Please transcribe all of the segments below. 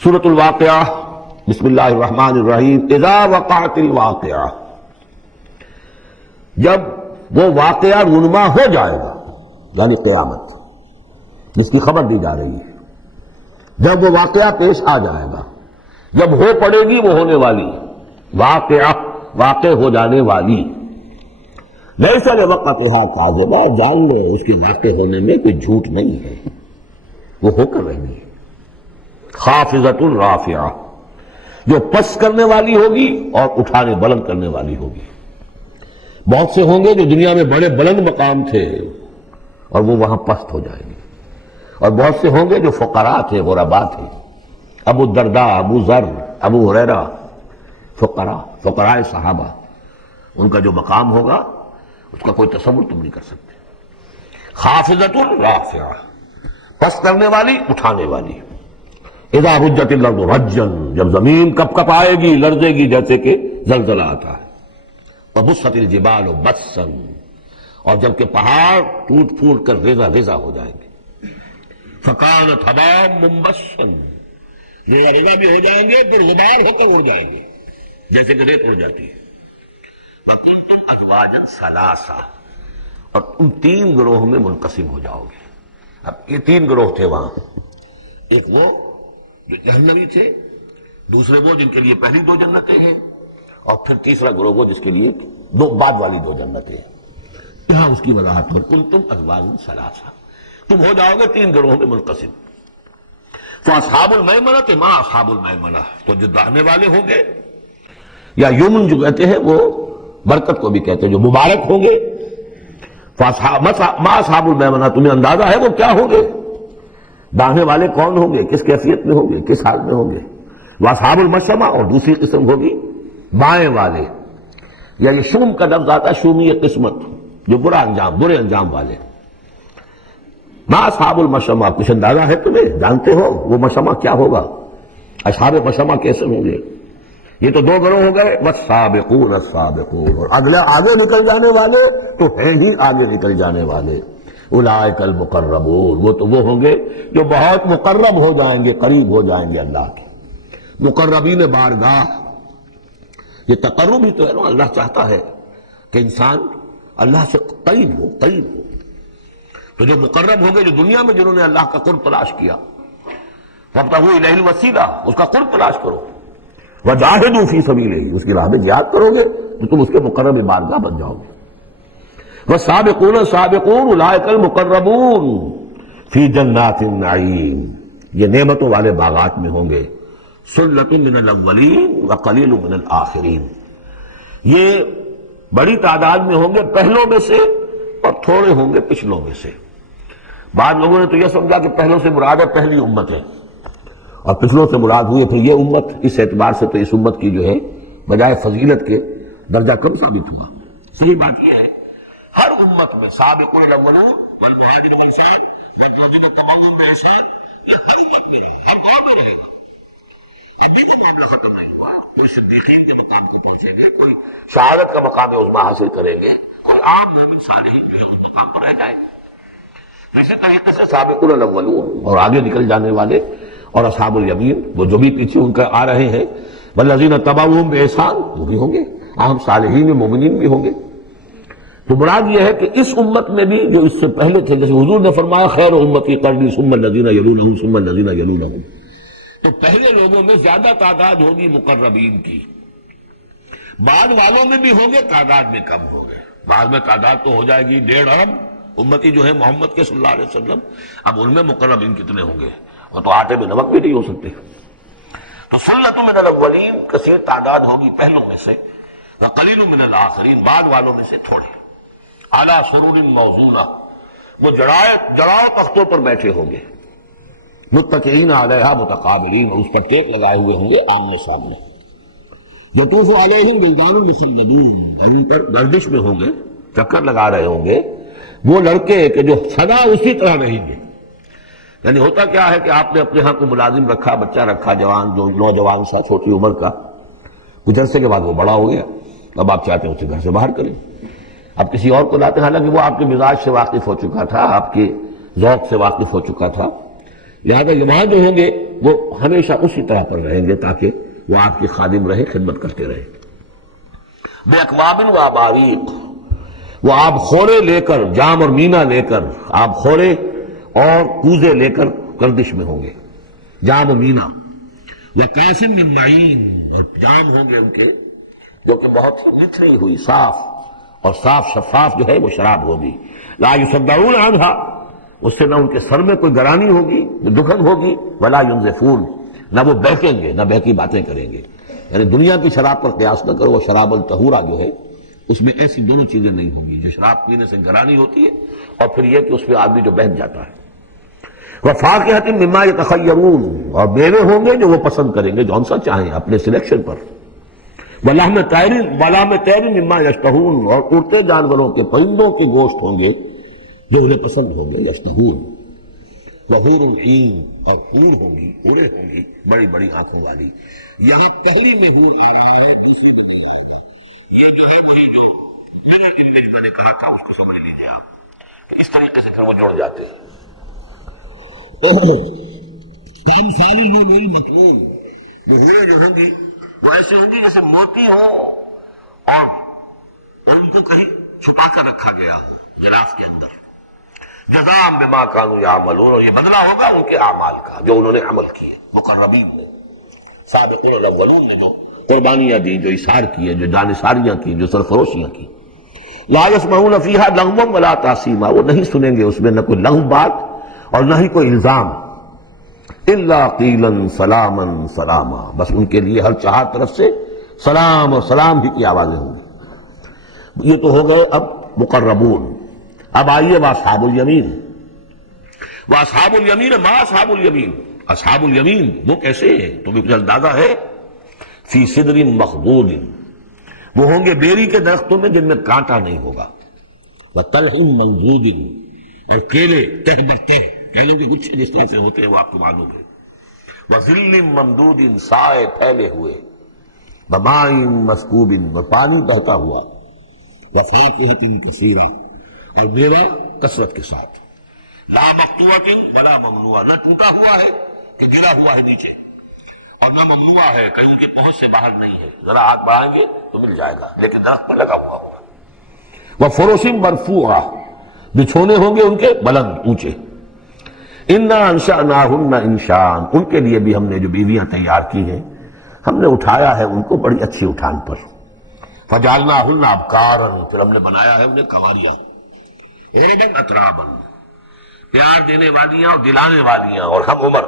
سورۃ الواقعہ، بسم اللہ الرحمن الرحیم۔ اذا وقعت الواقعہ، جب وہ واقعہ رونما ہو جائے گا، یعنی قیامت جس کی خبر دی جا رہی ہے، جب وہ واقعہ پیش آ جائے گا، جب ہو پڑے گی وہ ہونے والی واقعہ، واقع ہو جانے والی، لیس لوقتھا کاذبہ، جان لو اس کے واقع ہونے میں کوئی جھوٹ نہیں ہے، وہ ہو کر رہی ہے۔ خافضۃ رافعہ، جو پس کرنے والی ہوگی اور اٹھانے بلند کرنے والی ہوگی۔ بہت سے ہوں گے جو دنیا میں بڑے بلند مقام تھے اور وہ وہاں پست ہو جائیں گے، اور بہت سے ہوں گے جو فقراء تھے، غرباء تھے، ابو الدرداء، ابو ذر، ابو ہریرہ، فقراء صحابہ، ان کا جو مقام ہوگا اس کا کوئی تصور تم نہیں کر سکتے۔ خافضۃ رافعہ، پس کرنے والی، اٹھانے والی۔ اذا رجت الارض رجا، جب زمین کپ کپ آئے گی، لرزے گی جیسے کہ زلزلہ آتا ہے۔ وبست الجبال بسا، اور جب کہ پہاڑ ٹوٹ پھوٹ کر ریزہ ریزہ ہو جائیں گے۔ فکانت ہباء منبثا، ریزہ ریزہ بھی ہو جائیں گے، پھر غبار ہو کر اڑ جائیں گے جیسے کہ ریت اڑ جاتی ہے۔ وکنتم ازواجا ثلاثا، اور تم تین گروہ میں منقسم ہو جاؤ گے۔ اب یہ تین گروہ تھے وہاں، ایک وہ جو جہنمی تھے، دوسرے وہ جن کے لیے پہلی دو جنتیں ہیں، اور پھر تیسرا گروہ وہ جس کے لیے دو بعد والی دو جنتیں ہیں۔ یہاں اس کی وضاحت پر کنتم ازواجا ثلاثا، تم ہو جاؤ گے تین گروہوں میں منقسم۔ فاصحاب المیمنہ ما اصحاب المیمنہ، تو جو داہنے والے ہوں گے، یا یمن جو کہتے ہیں وہ برکت کو بھی کہتے ہیں، جو مبارک ہوں گے۔ ما اصحاب المیمنہ، تمہیں اندازہ ہے وہ کیا ہوں گے؟ داہنے والے کون ہوں گے، کس کیفیت میں ہوں گے، کس حال میں ہوں گے؟ واصحاب المشأمہ، اور دوسری قسم ہوگی بائیں والے، یا یہ شوم کا لفظ آتا ہے، شومی قسمت، جو برے انجام والے۔ ما اصحاب المشأمہ، کچھ اندازہ ہے تمہیں، جانتے ہو وہ مشأمہ کیا ہوگا؟ اصحاب مشأمہ کیسے ہوں گے؟ یہ تو دو گروہ ہو گئے، والسابقون السابقون، اور اگلے آگے نکل جانے والے تو ہیں ہی آگے نکل جانے والے۔ اولئک المقربون، وہ تو وہ ہوں گے جو بہت مقرب ہو جائیں گے، قریب ہو جائیں گے اللہ کے۔ مقربین بارگاہ، یہ تقرب ہی تو ہے نا، اللہ چاہتا ہے کہ انسان اللہ سے قریب ہو۔ تو جو مقرب ہوں گے، جو دنیا میں جنہوں نے اللہ کا قرب تلاش کیا، فابتغوا الیہ الوسیلہ، اس کا قرب تلاش کرو، وجاہدوا فی سبیلہ، اس کی راہ میں جہاد کرو گے تو تم اس کے مقرب بارگاہ بن جاؤ گے۔ والسابقون السابقون اولئک المقربون فی جنات النعیم، یہ نعمتوں والے باغات میں ہوں گے۔ ثلۃ من الاولین وقلیل من الآخرین، یہ بڑی تعداد میں ہوں گے پہلوں میں سے، اور تھوڑے ہوں گے پچھلوں میں سے۔ بعض لوگوں نے تو یہ سمجھا کہ پہلوں سے مراد ہے پہلی امت ہے، اور پچھلوں سے مراد ہوئی پھر یہ امت۔ اس اعتبار سے تو اس امت کی جو ہے بجائے فضیلت کے درجہ کم ثابت ہوا۔ صحیح بات یہ ہے، ہر امت میں سابقون الاولون والمہاجرون والانصار والذین اتبعوہم بإحسان، یہ ہر امت میں ہے، اب اور بھی رہے گا۔ ابھی تو معاملہ ختم نہیں ہوا، کوئی صدیقین کے مقام کو پہنچیں گے، کوئی شہادت کا مقام عظمیٰ حاصل کریں گے، کوئی عام مومن صالحین جو ہے اس مقام پر رہ جائے گا۔ اسی طریقے سے سابقون الاولون، اور آگے نکل جانے والے، اور اصحاب الیمین، وہ جو بھی پیچھے ان کا آ رہے ہیں، والذین اتبعوہم بإحسان، وہ بھی ہوں گے، عام صالحین مومنین بھی ہوں گے۔ تو مراد یہ ہے کہ اس امت میں بھی جو اس سے پہلے تھے، جیسے حضور نے فرمایا خیر امتی قرنی ثم الذین یلونہم ثم الذین یلونہم، تو پہلے لوگوں میں زیادہ تعداد ہوگی مقربین کی، بعد والوں میں بھی ہوں گے، تعداد میں کم ہوں گے۔ بعد میں تعداد تو ہو جائے گی 1.5 ارب امتی جو ہے محمد کے صلی اللہ علیہ وسلم، اب ان میں مقربین کتنے ہوں گے؟ وہ تو آٹے میں نمک بھی نہیں ہو سکتے۔ تو ثلۃ من الاولین، کثیر تعداد ہوگی پہلوں میں سے، وقلیل من الآخرین، بعد والوں میں سے تھوڑے۔ اعلیٰ سرور موضونہ، وہ جڑاؤ تختوں پر بیٹھے ہوں گے، متکئین علیہا متقابلین، اور اس پر ٹیک لگائے ہوئے ہوں گے آمنے سامنے۔ یطوف علیہم ولدان مخلدون، ان پر گردش میں ہوں گے، چکر لگا رہے ہوں گے وہ لڑکے کہ جو سدا اسی طرح رہیں گے۔ یعنی ہوتا کیا ہے کہ آپ نے اپنے ہاں کو ملازم رکھا، بچہ رکھا، جوان، جو نوجوان سا چھوٹی عمر کا، کچھ عرصے کے بعد وہ بڑا ہو گیا، اب آپ چاہتے ہیں اسے گھر سے باہر کریں، اب کسی اور کو لاتے ہیں، حالانکہ وہ آپ کے مزاج سے واقف ہو چکا تھا، آپ کے ذوق سے واقف ہو چکا تھا۔ لہٰذا وہاں جو ہوں گے وہ ہمیشہ اسی طرح پر رہیں گے تاکہ وہ آپ کے خادم رہے، خدمت کرتے رہے۔ بے اکواب و اباریق، وہ آب خورے لے کر، جام اور مینا لے کر، آب خورے اور کوزے لے کر گردش میں ہوں گے، جام و مینا، وکاس من معین، اور جام ہوں گے ان کے جو کہ بہت ہی نتھری ہوئی، صاف اور صاف شفاف جو ہے وہ شراب ہوگی، لا یصدعون عنہا، اس سے نہ ان کے سر میں کوئی گرانی ہوگی، دکھن ہوگی، ولا ینزفون، نہ وہ بہکیں گے، نہ بہکی باتیں کریں گے۔ یعنی دنیا کی شراب پر قیاس نہ کرو، وہ شراب الطہورہ جو ہے اس میں ایسی دونوں چیزیں نہیں ہوں گی، جو شراب پینے سے گرانی ہوتی ہے اور پھر یہ کہ اس پہ آدمی جو بہک جاتا ہے۔ وَفَاكِهَةٍ مِّمَّا يَتَخَيَّرُونَ، اور میوے ہوں گے جو وہ پسند کریں گے، جون سا چاہیں اپنے سلیکشن پر۔ وَلَحْمِ طَيْرٍ مِّمَّا يَشْتَهُونَ، اور اڑتے جانوروں کے، پرندوں کے گوشت ہوں گے جو انہیں پسند ہوں گے، یشتہون۔ وحور عین، اور حور ہوں گی، حوریں ہوں گی بڑی بڑی آنکھوں والی۔ یہاں پہلی میں حور آ رہا ہے، دوسری میں نہیں آ رہا ہے۔ یہ جو ہے وہی جو میرا دل میں نے کہا تھا اس کو سمجھ لیجیے آپ، اس طریقے سے پھر وہ جڑ جاتے ہیں۔ کامثال اللؤلؤ المکنون، وہ حوریں جو ہوں گی وہ ایسے ہوں گی جیسے موتی ہو اور ان کو کہیں چھپا کر رکھا گیا ہو غلاف کے اندر۔ جزاء بما كانوا يعملون، اور یہ بدلہ ہوگا ان کے اعمال کا جو انہوں نے عمل کیے۔ مقربین نے، سابقون الاولون نے جو قربانیاں دی، جو اثار کیے، جو جانثاریاں کی، جو سرفروشیاں کی۔ لا يسمعون فيها لغوا ولا تأثیما، وہ نہیں سنیں گے اس میں نہ کوئی لغو بات اور نہ ہی کوئی الزام۔ الا قیلا سلاما سلاما، بس ان کے لیے ہر چہار طرف سے سلام اور سلام ہی کی آوازیں ہوں گی۔ یہ تو ہو گئے اب مقربون۔ اب آئیے واصحاب الیمین۔ واصحاب الیمین، ما اصحاب الیمین، اصحاب الیمین وہ کیسے ہیں تمہیں کچھ اندازہ ہے؟ فی سدر مخضود، وہ ہوں گے بیری کے درختوں میں جن میں کانٹا نہیں ہوگا، وطلح منضود، اور کیلے تہ برتہ، کیلوں کے گچھے جس طرح سے ہوتے ہیں وہ آپ کو معلوم ہے، وظل ممدود، سائے پھیلے ہوئے، وماء مسکوب، اور پانی بہتا ہوا، وفاکہۃ کثیرہ، اور میوہ کثرت کے ساتھ، لا مقطوعۃ ولا ممنوعہ، نہ ٹوٹا ہوا ہے کہ گرا ہوا ہے نیچے، اور نہ ممنوع ہے کہیں ان کی پہنچ سے باہر نہیں ہے، ذرا ہاتھ بڑھائیں گے تو مل جائے گا، لیکن درخت پر لگا ہوا ہوگا۔ وفرش مرفوعہ، بچھونے ہوں گے ان کے بلند اونچے۔ انا انشأناہن انشاء، ان کے لیے بھی ہم نے جو بیویاں تیار کی ہیں ہم نے اٹھایا ہے ان کو بڑی اچھی اٹھان پر۔ فجعلناہن ابکارا، پھر ہم نے بنایا ہے انہیں کنواریاں، عربا اترابا، پیار دینے والیاں اور دلانے والیاں، اور ہم عمر۔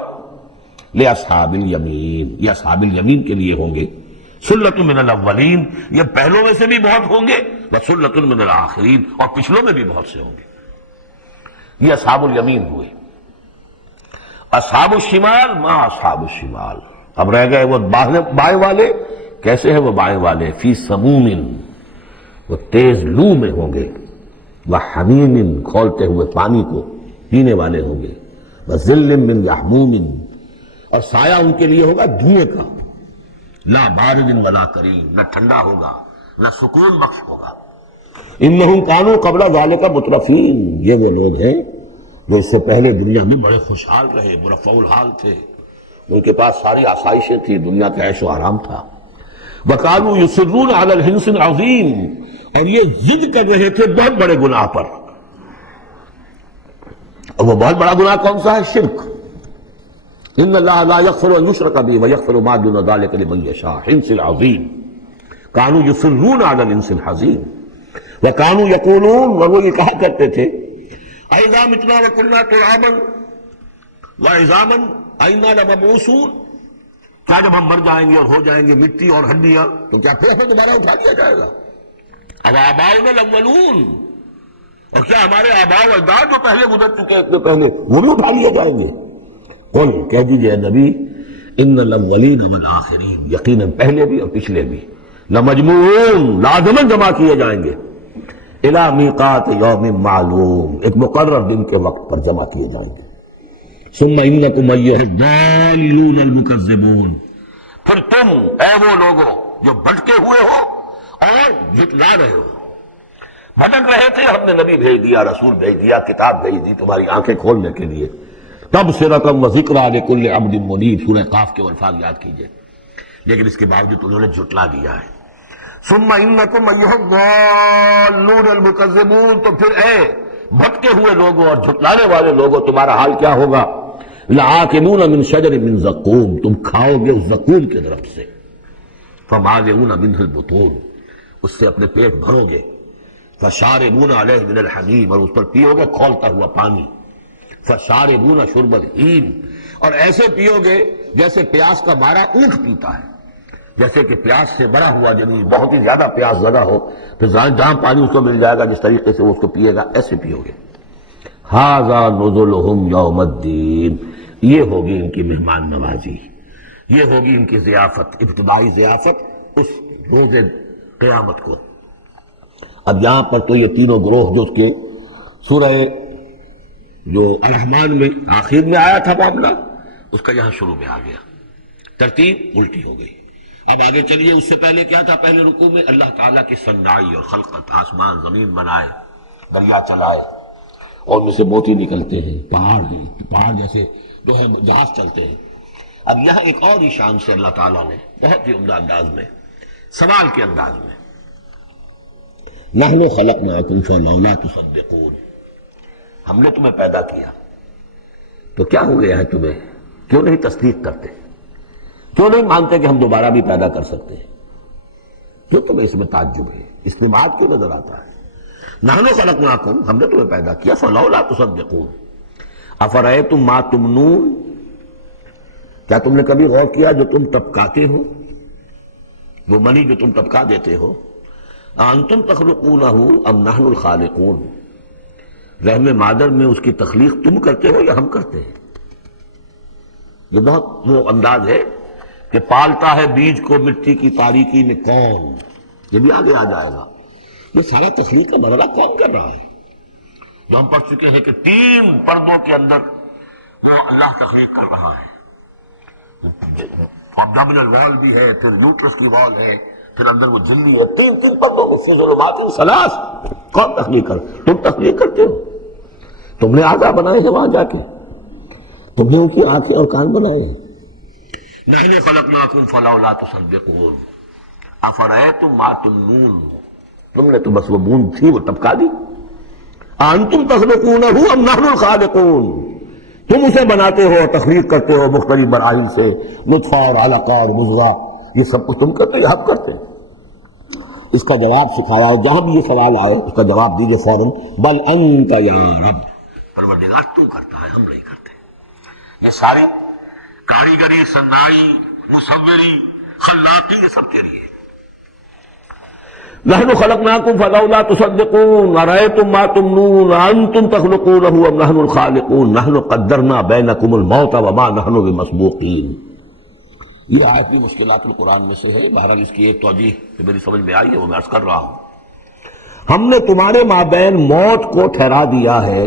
لاصحاب الیمین، یہ اصحاب الیمین کے لیے ہوں گے۔ سلۃ من الاولین، یہ پہلوں میں سے بھی بہت ہوں گے، وسلۃ من الآخرین، اور پچھلوں میں بھی بہت سے ہوں گے۔ یہ اصحاب الیمین ہوئے۔ اصحاب الشمال، ما اصحاب الشمال، اب رہ گئے وہ بائیں والے۔ کیسے ہیں وہ بائیں والے؟ فی سموم، وہ تیز لو میں ہوں گے، وحمیم، کھولتے ہوئے پانی کو پینے والے ہوں گے، وظل من یحموم، اور سایہ ان کے لیے ہوگا دھوئیں کا، لا بارد ولا کریم، نہ ٹھنڈا ہوگا نہ سکون بخش ہوگا۔ انہم کانوا قبل ذلک مترفین، یہ وہ لوگ ہیں جو اس سے پہلے دنیا میں بڑے خوشحال رہے، مرفع الحال تھے، ان کے پاس ساری آسائشیں تھی، دنیا کا عیش و آرام تھا۔ وَكَانُوا يُصِرُّونَ عَلَى الْحِنْثِ الْعَظِيمِ، اور یہ ضد کر رہے تھے بہت بڑے گناہ پر، اور وہ بہت بڑا گناہ کون سا ہے؟ شرک۔ ان اللہ لا یغفر ان یشرک بہ ویغفر ما دون ذلک لمن یشاء، حنث العظیم۔ كانوا يصرون على الانس الحزین، وكانوا يقولون، اور وہ یہ کہا کرتے تھے، اذا متنا وكنا ترابا وعظاما انا لمبعوثون، کیا جب ہم مر جائیں گے اور ہو جائیں گے مٹی اور ہڈیاں تو کیا پھر ہمیں دوبارہ اٹھا لیا جائے گا؟ اب آباؤنا الاولون، اور کیا ہمارے آباء و اجداد جو پہلے گزر چکے اتنے پہلے وہ بھی اٹھا لیے جائیں گے؟ قل، کہہ دیجئے نبی، ان الاولین والآخرین، یقیناً پہلے بھی اور پچھلے بھی، لمجموعون، لازماً جمع کیے جائیں گے، الی میقات یوم معلوم، ایک مقرر دن کے وقت پر جمع کیے جائیں گے۔ ثم انکم ایھا الضالون المکذبون، پھر تم اے وہ لوگوں جو بھٹکے ہوئے ہو اور جھٹلا رہے ہو۔ بھٹک رہے تھے، ہم نے نبی بھیج دیا، رسول بھیج دیا، کتاب بھیج دی تمہاری آنکھیں کھولنے کے لیے، تبصرۃ و ذکریٰ لکل عبد منیب، سورہ قاف کے الفاظ یاد کیجئے، لیکن اس کے باوجود انہوں نے جھٹلا دیا ہے۔ ثم انکم ایھا الضالون المکذبون، تو پھر اے بھٹکے ہوئے لوگوں اور جھٹلانے والے لوگوں، تمہارا حال کیا ہوگا؟ لآکلون من شجر من زقوم، تم کھاؤ گے اس زقوم کے درخت سے، فمالئون منہ البطون، اس سے اپنے پیٹ بھرو گے، فشاربون علیہ من الحمیم، اور اس پر پیو گے کھولتا ہوا پانی، فشاربون شرب الہیم، اور ایسے پیو گے جیسے پیاس کا مارا اونٹ پیتا ہے، جیسے کہ پیاس سے بڑا ہوا جنین بہت ہی زیادہ پیاس زدہ ہو، پھر جہاں پانی اس کو مل جائے گا جس طریقے سے وہ اس کو پیے گا، ایسے پیو گے۔ ھذا نزلھم یوم الدین، یہ ہوگی ان کی مہمان نوازی، یہ ہوگی ان کی ضیافت، ابتدائی ضیافت اس روز قیامت کو۔ اب یہاں پر تو یہ تینوں گروہ جو اس کے سورہ جو الرحمن میں آخر میں آیا تھا معاملہ، اس کا یہاں شروع میں آ گیا، ترتیب الٹی ہو گئی۔ اب آگے چلیے، اس سے پہلے کیا تھا؟ پہلے رکوع میں اللہ تعالیٰ کی صنعائی اور خلقت، آسمان زمین بنائے، دریا چلائے، اور ان میں سے موتی نکلتے ہیں، پہاڑ ہیں، پہاڑ جیسے جو ہے جہاز چلتے ہیں۔ اب یہاں ایک اور ہی شان سے اللہ تعالیٰ نے بہت ہی عمدہ انداز میں، سوال کے انداز میں، نحن خلقناکم فلولا تصدقون، ہم نے تمہیں پیدا کیا تو کیا ہو گیا ہے تمہیں؟ کیوں نہیں تصدیق کرتے؟ کیوں نہیں مانتے کہ ہم دوبارہ بھی پیدا کر سکتے ہیں؟ کیوں تمہیں اس میں تعجب ہے؟ اس میں بات کیوں نظر آتا ہے؟ نحن خلقناکم، ہم نے تمہیں پیدا کیا، فلولا تصدقون افرأیتم ما تمنون، کیا تم نے کبھی غور کیا جو تم ٹپکاتے ہو، وہ منی جو تم ٹپکا دیتے ہو؟ انتم تخلقونہ ام نحن الخالقون، رحم مادر میں اس کی تخلیق تم کرتے ہو یا ہم کرتے ہیں؟ یہ بہت وہ انداز ہے کہ پالتا ہے بیج کو مٹی کی تاریکی میں کون، یہ بھی آگے آ جائے گا۔ یہ سارا تخلیق کا مرحلہ کون کر رہا ہے؟ جو ہم پڑھ چکے ہیں کہ 3 پردوں کے اندر وہ اللہ تخلیق کر رہا ہے، ابڈومینل وال بھی ہے، پھر یوٹرس کی وال ہے، پھر اندر وہ جھلی ہے، 3 پردوں میں، فی ظلمات ثلاث، کون تخلیق کر؟ تم تخلیق کرتے ہو، تم نے اعضاء بنائے ہیں وہاں جا کے، تم نے ان کی آنکھیں اور کان بنائے ہیں۔ نحن خلقناکم فلولا تصدقون افرأیتم ما تمنون، تم نے تو بس وہ بوند تھی وہ ٹپکا دی۔ انتم تخلقونہ ام نحن الخالقون، تم اسے بناتے ہو، تخلیق کرتے ہو مختلف مراحل سے، نطفہ اور علقہ اور مضغہ، یہ سب کچھ تم کرتے ہو، ہم کرتے ہیں۔ اس کا جواب سکھایا ہے، جہاں بھی یہ سوال آئے اس کا جواب دیجئے فوراً، بل انت یا رب، پروردگار تو کرتا ہے، ہم نہیں کرتے۔ یہ ساری کاریگری، صنائی، مصوری، خلاقی، یہ سب تیری ہے۔ نحن خلقناکم فلولا تصدقون ارأیتم ما تمنون انتم تخلقونہ ام نحن الخالقون نحن قدرنا بینکم الموت وما نحن بمسبوقین۔ یہ آیت بھی مشکلات القرآن میں سے ہے، بہرحال اس کی ایک توجیہ جو میری سمجھ میں آئی ہے وہ میں عرض کر رہا ہوں۔ ہم نے تمہارے مابین موت کو ٹھہرا دیا ہے،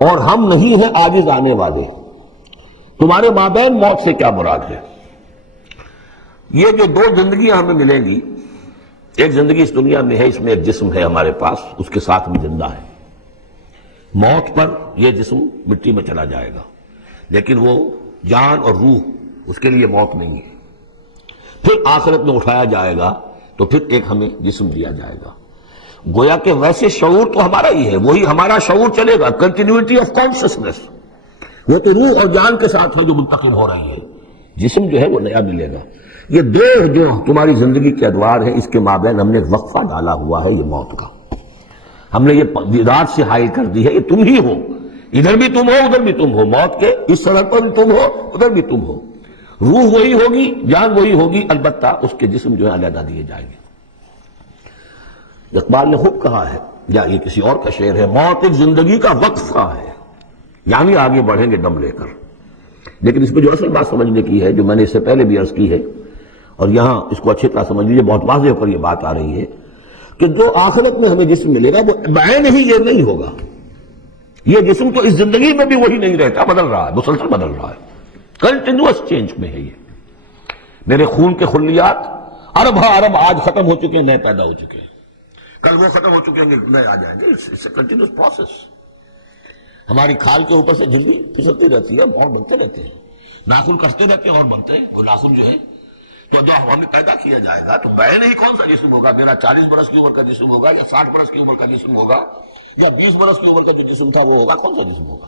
اور ہم نہیں ہیں عاجز آنے والے۔ تمہارے مابین موت سے کیا مراد ہے؟ یہ جو 2 زندگیاں ہمیں ملیں گی، ایک زندگی اس دنیا میں ہے، اس میں ایک جسم ہے ہمارے پاس، اس کے ساتھ بھی زندہ ہے۔ موت پر یہ جسم مٹی میں چلا جائے گا، لیکن وہ جان اور روح، اس کے لیے موت نہیں ہے۔ پھر آخرت میں اٹھایا جائے گا تو پھر ایک ہمیں جسم دیا جائے گا، گویا کہ ویسے شعور تو ہمارا ہی ہے، وہی ہمارا شعور چلے گا، کنٹینیوٹی آف کانشسنس، وہ تو روح اور جان کے ساتھ ہے جو منتقل ہو رہی ہے، جسم جو ہے وہ نیا ملے گا۔ یہ 2 جو تمہاری زندگی کے ادوار ہیں، اس کے مابین ہم نے ایک وقفہ ڈالا ہوا ہے، یہ موت کا۔ ہم نے یہ ذات سے حائل کر دی ہے، یہ تم ہی ہو، ادھر بھی تم ہو ادھر بھی تم ہو، موت کے اس سرحد پر بھی تم ہو ادھر بھی تم ہو، روح وہی ہوگی، جان وہی ہوگی، البتہ اس کے جسم جو ہے علیحدہ دیے جائیں گے۔ اقبال نے خوب کہا ہے، یا یہ کسی اور کا شعر ہے، موت ایک زندگی کا وقفہ ہے، یعنی آگے بڑھیں گے دم لے کر۔ لیکن اس میں جو اصل بات سمجھنے کی ہے، جو میں نے اس سے پہلے بھی عرض کی ہے، اور یہاں اس کو اچھی طرح سمجھ لیجیے، بہت واضح ہو کر یہ بات آ رہی ہے کہ جو آخرت میں ہمیں جسم ملے گا وہ بعین ہی یہ نہیں ہوگا۔ یہ جسم تو اس زندگی میں بھی وہی نہیں رہتا، بدل رہا ہے، مسلسل بدل رہا ہے، کنٹینیوس چینج میں ہے۔ یہ میرے خون کے خلیات ارب ارب آج ختم ہو چکے ہیں، نئے پیدا ہو چکے ہیں، کل وہ ختم ہو چکے ہیں، نئے آ جائیں گے، اٹس اے کنٹینیوس پروسیس۔ ہماری کھال کے اوپر سے جھلی پھسلتی رہتی ہے، اور بنتے رہتے ہیں، ناخن کٹتے رہتے ہیں اور بنتے ہیں وہ ناخن جو ہے۔ تو جو ہمیں پیدا کیا جائے گا تو بیان ہی کون سا جسم ہوگا، میرا 40 برس کی عمر کا جسم ہوگا یا 60 برس کی عمر کا جسم ہوگا یا 20 برس کی عمر کا جو جسم تھا وہ ہوگا، کون سا جسم ہوگا؟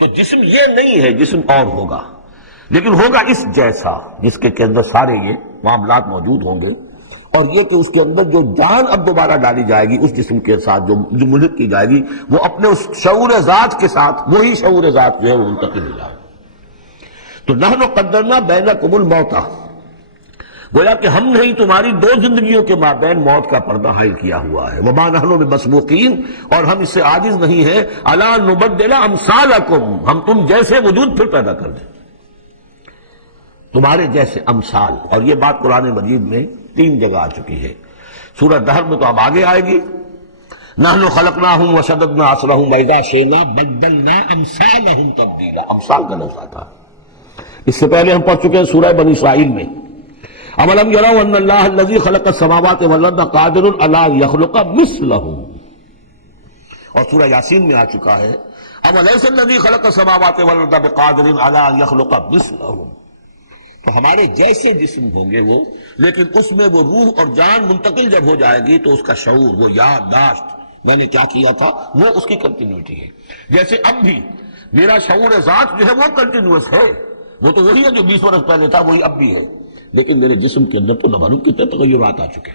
تو جسم یہ نہیں ہے، جسم اور ہوگا، لیکن ہوگا اس جیسا جس کے اندر سارے یہ معاملات موجود ہوں گے، اور یہ کہ اس کے اندر جو جان اب دوبارہ ڈالی جائے گی اس جسم کے ساتھ جو ملک کی جائے گی، وہ اپنے اس شعور ذات کے ساتھ وہی شعور ذات جو ہے وہ منتقل ہو جائے۔ تو نحن قدرنا بینکم الموت، گویا کہ ہم نے تمہاری دو زندگیوں کے مابین موت کا پردہ حائل کیا ہوا ہے، وما نحن بمسبوقین، اور ہم اس سے عاجز نہیں ہیں، الا نبدل امثالکم، ہم تم جیسے وجود پھر پیدا کر دیں، تمہارے جیسے امثال۔ اور یہ بات قرآن مجید میں 3 جگہ آ چکی ہے، سورہ دہر میں تو اب آگے آئے گی، نحن خلقناہم وشددنا اسرہم واذا شئنا بدلنا امثالہم تبدیلا، امثال کا لفظ آتا ہے۔ اس سے پہلے ہم پڑھ چکے ہیں سورہ بنی اسرائیل میں، اولم یروا ان اللہ الذی خلق السماوات والارض قادر علی ان یخلق مثلہم، اور سورہ یاسین میں آ چکا ہے اولیس الذی خلق السماوات والارض بقادر علی ان یخلق مثلہم۔ تو ہمارے جیسے جسم ہوں گے وہ، لیکن اس میں وہ روح اور جان منتقل جب ہو جائے گی تو اس کا شعور، وہ یادداشت میں نے کیا کیا تھا، وہ اس کی کنٹینیوٹی ہے۔ جیسے اب بھی میرا شعور ذات جو ہے وہ کنٹینیوس ہے، وہ تو وہی ہے جو 20 برس پہلے تھا، وہی اب بھی ہے، لیکن میرے جسم کے اندر تو نہ معلوم کتنے تغیرات آ چکے۔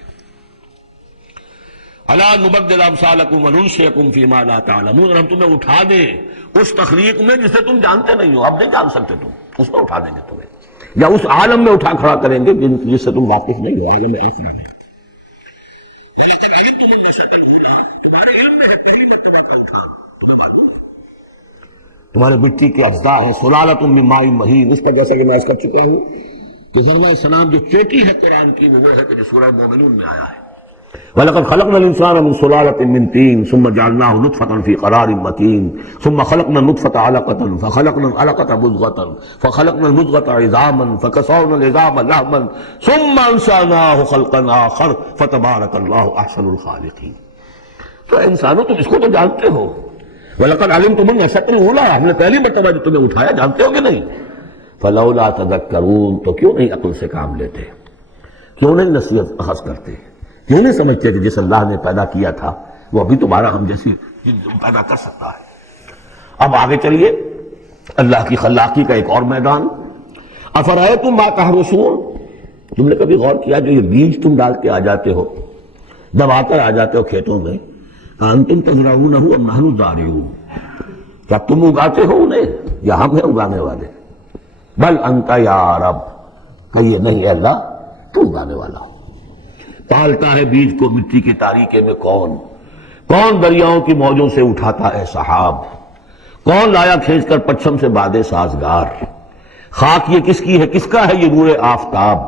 الا نبدل امثالکم وننشئکم فیما لا تعلمون، اور ہم تمہیں اٹھا دیں اس تخلیق میں جسے تم جانتے نہیں ہو، اب نہیں جان سکتے تم، اس میں اٹھا دیں گے تمہیں، یا اس عالم میں اٹھا کھڑا کریں گے جس سے تم واقف نہیں ہو، عالم آخرہ میں۔ تمہارے علم میں ہے، پہلی مرتبہ کل تھا، تمہیں معلوم ہے، تمہارے مٹی کے اجزاء ہیں، سلالۃ من ماء مہین، اس پر جیسا کہ میں عرض کر چکا ہوں کہ ذروہ سلام جو چوٹی ہے قرآن کی وہ ہے کہ جو سورہ مومنون میں آیا ہے، وَلَقَدْ خَلَقْنَا الْإِنسَانَ مِنْ صُلَالَةٍ مِنْ طِينٍ ثُمَّ جَعَلْنَاهُ نُطْفَةً فِي قَرَارٍ مَكِينٍ ثُمَّ خَلَقْنَا النُّطْفَةَ عَلَقَةً فَخَلَقْنَا الْعَلَقَةَ مُضْغَةً فَخَلَقْنَا الْمُضْغَةَ عِظَامًا فَكَسَوْنَا الْعِظَامَ لَحْمًا ثُمَّ أَنشَأْنَاهُ خَلْقًا آخَرَ فَتَبَارَكَ اللَّهُ أَحْسَنُ الْخَالِقِينَ۔ تو انسانوں تم اس کو تو جانتے ہو، وَلَقَدْ عَلِمْتُمُ النَّشْأَةَ الْأُولَىٰ، ہم نے پہلی مرتبہ جو تمہیں اٹھایا جانتے ہو کہ نہیں، فَلَوْلَا تَذَكَّرُونَ، تو کیوں نہیں عقل سے کام لیتے، کیوں نہیں نصیحت اخذ کرتے، کیوں نہیں سمجھتے کہ جس اللہ نے پیدا کیا تھا وہ ابھی تمہارا ہم جیسی پیدا کر سکتا ہے۔ اب آگے چلیے، اللہ کی خلاقی کا ایک اور میدان، افرأیتم ما تحرثون، تم نے کبھی غور کیا جو یہ بیج تم ڈال کے آ جاتے ہو، دبا کر آ جاتے ہو کھیتوں میں، انتم تزرعونہ ام نحن الزارعون، کیا تم اگاتے ہو انہیں یا ہم ہیں اگانے والے؟ بل انت یا رب، کہیے نہیں اے اللہ تو اگانے والا ہو۔ پالتا ہے بیج کو مٹی کی تاریکے میں کون دریاؤں کی موجوں سے اٹھاتا ہے سحاب، کون لایا کھینچ کر پچھم سے بادے سازگار، خاک یہ کس کی ہے، کس کا ہے یہ روئے آفتاب،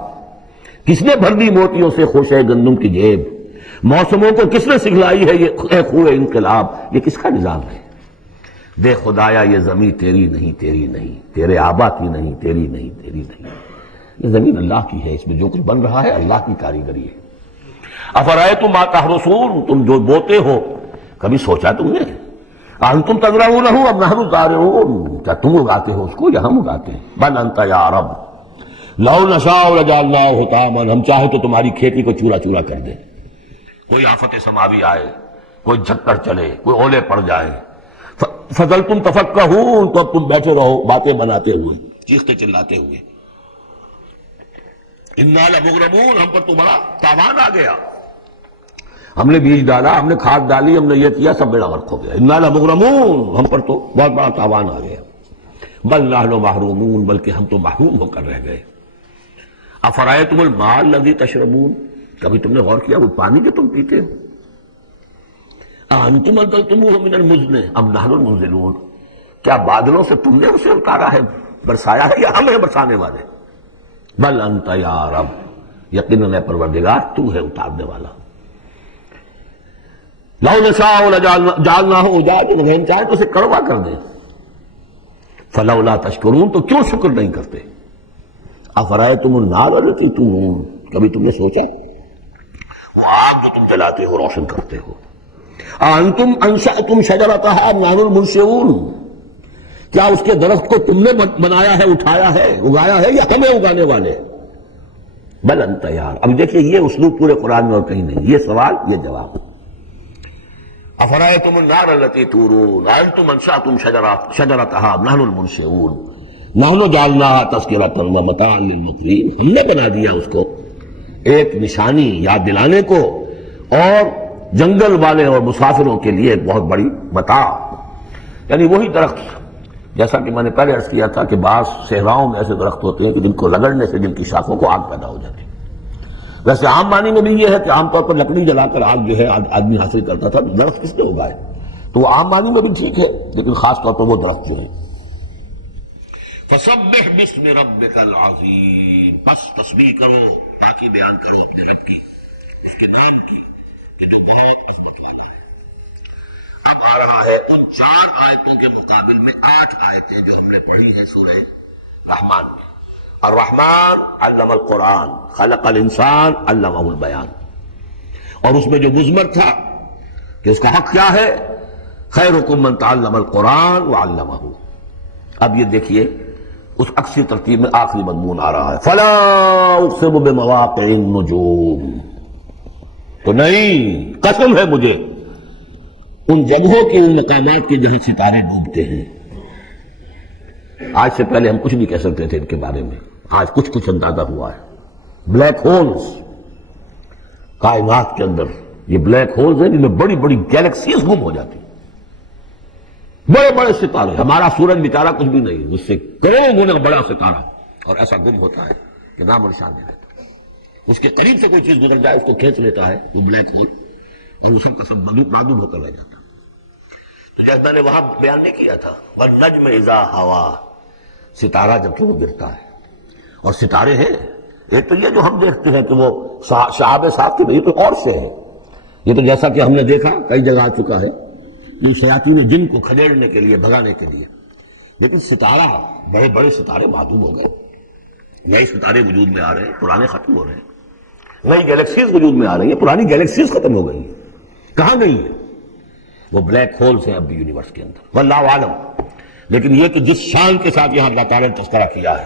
کس نے بھر دی موتیوں سے خوشے گندم کی جیب، موسموں کو کس نے سکھلائی ہے یہ خوئے انقلاب، یہ کس کا نظام ہے؟ دے خدایا یہ زمین تیری نہیں، تیرے آبا کی نہیں، تیری نہیں، یہ زمین اللہ کی ہے، اس میں جو کچھ بن رہا ہے اللہ کی کاریگری ہے۔ افرأیتم ما تحرثون، تم جو بوتے ہو کبھی سوچا تم نے، انتم تزرعونہ ام نحن الزارعون، کیا تم اگاتے ہو اس کو یا ہم اگاتے ہیں؟ بل انت یا رب لو نشاء لجعلناہ حطاما، ہم چاہے تو تمہاری کھیتی کو چورا چورا کر دیں، کوئی آفت سماوی آئے، کوئی جھکڑ چلے، کوئی اولے پڑ جائیں، فظلتم تفکہون، تو اب تم بیٹھے رہو باتیں بناتے ہوئے، چیختے چلاتے ہوئے، انا لمغرمون، ہم پر تو بڑا تاوان آ گیا، ہم نے بیج ڈالا، ہم نے کھاد ڈالی، ہم نے یہ کیا، سب بیڑا غرق ہو گیا، انا لمغرمون، ہم پر تو بہت بڑا تاوان آ گیا، بل نحن محرومون، بلکہ ہم تو محروم ہو کر رہ گئے۔ افرأیتم الماء الذی تشربون، کبھی تم نے غور کیا وہ پانی جو تم پیتے ہو، انتم انزلتموہ من المزن ام نحن المنزلون، کیا بادلوں سے تم نے اسے اتارا ہے، برسایا ہے، یا ہم ہیں برسانے والے؟ بل انت یا رب، یقیناً اے پروردگار تو ہے اتارنے والا۔ لو نشاء لجعلناہ اجاجا، اگر ہم چاہیں تو اسے کڑوا کر دیں، فلولا تشکرون، تو کیوں شکر نہیں کرتے؟ افرأیتم النار التی تورون، کبھی تم نے سوچا وہ آگ جو تم جلاتے ہو روشن کرتے ہو، انتم انشأتم شجرتها ام نحن المنشئون، کیا اس کے درخت کو تم نے بنایا ہے، اٹھایا ہے، اگایا ہے، یا ہمیں اگانے والے؟ بل انت یار. اب دیکھیے یہ اسلوب پورے قرآن میں اور کہیں نہیں، یہ سوال یہ جواب. افرأیتم النار التی تورون انتم انشأتم شجرتها ام نحن المنشئون نحن جعلناها تذکرۃ ومتاعا للمقوین. ہم نے بنا دیا اس کو ایک نشانی یاد دلانے کو، اور جنگل والے اور مسافروں کے لیے ایک بہت بڑی متاع. یعنی وہی درخت جیسا کہ میں نے پہلے عرض کیا تھا کہ بعض صحراؤں میں ایسے درخت ہوتے ہیں کہ جن کو رگڑنے سے جن کی شاخوں کو آگ پیدا ہو جاتی ہے. ویسے عام معنی میں بھی یہ ہے کہ عام طور پر لکڑی جلا کر آگ جو ہے آدمی حاصل کرتا تھا، درخت کس نے اگائے؟ تو وہ عام معنی میں بھی ٹھیک ہے، لیکن خاص طور پر وہ درخت جو ہے. فسبح باسم ربک العظیم، بس تسبیح کرو، باقی بیان کرو اپنے رب کی، اس کے نام کی. اب آ رہا ہے ان 4 آیتوں کے مقابل میں 8 آیتیں جو ہم نے پڑھی ہیں سورہ رحمان میں. الرحمن علم القرآن خلق الانسان علمہ البیان. اور اس میں جو مضمر تھا کہ اس کا حق کیا ہے، خیرکم من تعلم القرآن وعلمہ. اب یہ دیکھیے اس عکسی ترتیب میں آخری مضمون آ رہا ہے، فلا اقسم بمواقع النجوم. تو نہیں، قسم ہے مجھے ان جگہوں کی، ان مقامات کی جہاں ستارے ڈوبتے ہیں. آج سے پہلے ہم کچھ نہیں کہہ سکتے تھے ان کے بارے میں، آج کچھ کچھ اندازہ ہوا ہے. بلیک ہولز کائنات کے اندر، یہ بلیک ہولز ہیں جن میں بڑی بڑی گیلیکسیز گم ہو جاتی ہیں. بڑے بڑے ستارے، ہمارا سورج بیچارہ کچھ بھی نہیں، اس سے کروڑوں گنا بڑا ستارہ، اور ایسا گم ہوتا ہے کہ نام اور نشان نہیں رہتا. اس کے قریب سے کوئی چیز گزر جائے اس کو کھینچ لیتا ہے وہ بلیک ہول، اور وہ سب کا سب معدوم ہوتا رہ جاتا. میں نے وہاں بیان نہیں کیا تھا والنجم اذا ہوا، ستارہ جب کہ وہ گرتا ہے. اور ستارے ہیں، ایک تو یہ جو ہم دیکھتے ہیں کہ وہ شہاب صاف کے، یہ تو اور سے ہے. یہ تو جیسا کہ ہم نے دیکھا کئی جگہ آ چکا ہے، یہ شیاطین جن کو کھدیڑنے کے لیے، بھگانے کے لیے. لیکن ستارہ، بڑے بڑے ستارے معدوم ہو گئے، نئے ستارے وجود میں آ رہے ہیں، پرانے ختم ہو رہے ہیں. نئی گیلیکسیز وجود میں آ رہی ہیں، پرانی گیلیکسیز ختم ہو گئی ہیں. کہاں گئی ہیں؟ وہ بلیک ہولز ہیں اب بھی یونیورس کے اندر، واللہ عالم. لیکن یہ کہ جس شان کے ساتھ یہاں اللہ تعالیٰ نے تذکرہ کیا ہے،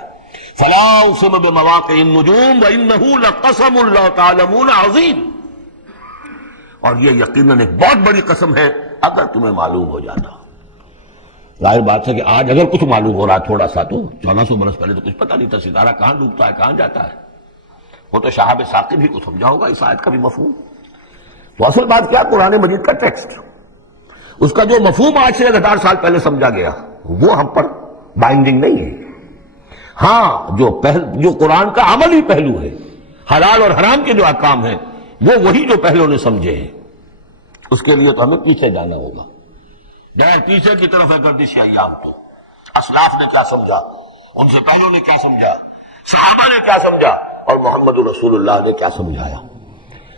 فلا اقسم بمواقع النجوم وانہ لقسم لو تعلمون عظیم. اور یہ یقیناً ایک بہت بڑی قسم ہے اگر تمہیں معلوم ہو جاتا. ظاہر بات ہے کہ آج اگر کچھ معلوم ہو رہا ہے تھوڑا سا، تو 1400 برس پہلے تو کچھ پتہ نہیں تھا ستارہ کہاں ڈوبتا ہے کہاں جاتا ہے. وہ تو شہاب ثاقب ہی کو سمجھا ہوگا اس آیت کا بھی مفہوم. تو اصل بات کیا، قرآن مجید کا ٹیکسٹ، اس کا جو مفہوم آج سے 1000 سال پہلے سمجھا گیا وہ ہم پر بائنڈنگ نہیں ہے. ہاں جو قرآن کا عملی پہلو ہے، حلال اور حرام کے جو احکام ہیں، وہ وہی جو پہلو نے سمجھے ہیں. اس کے لیے تو ہمیں پیچھے جانا ہوگا. ڈیر پیچھے کی طرف ہے گردش ایام. تو اسلاف نے کیا سمجھا، ان سے پہلوں نے کیا سمجھا، صحابہ نے کیا سمجھا، اور محمد رسول اللہ نے کیا سمجھایا.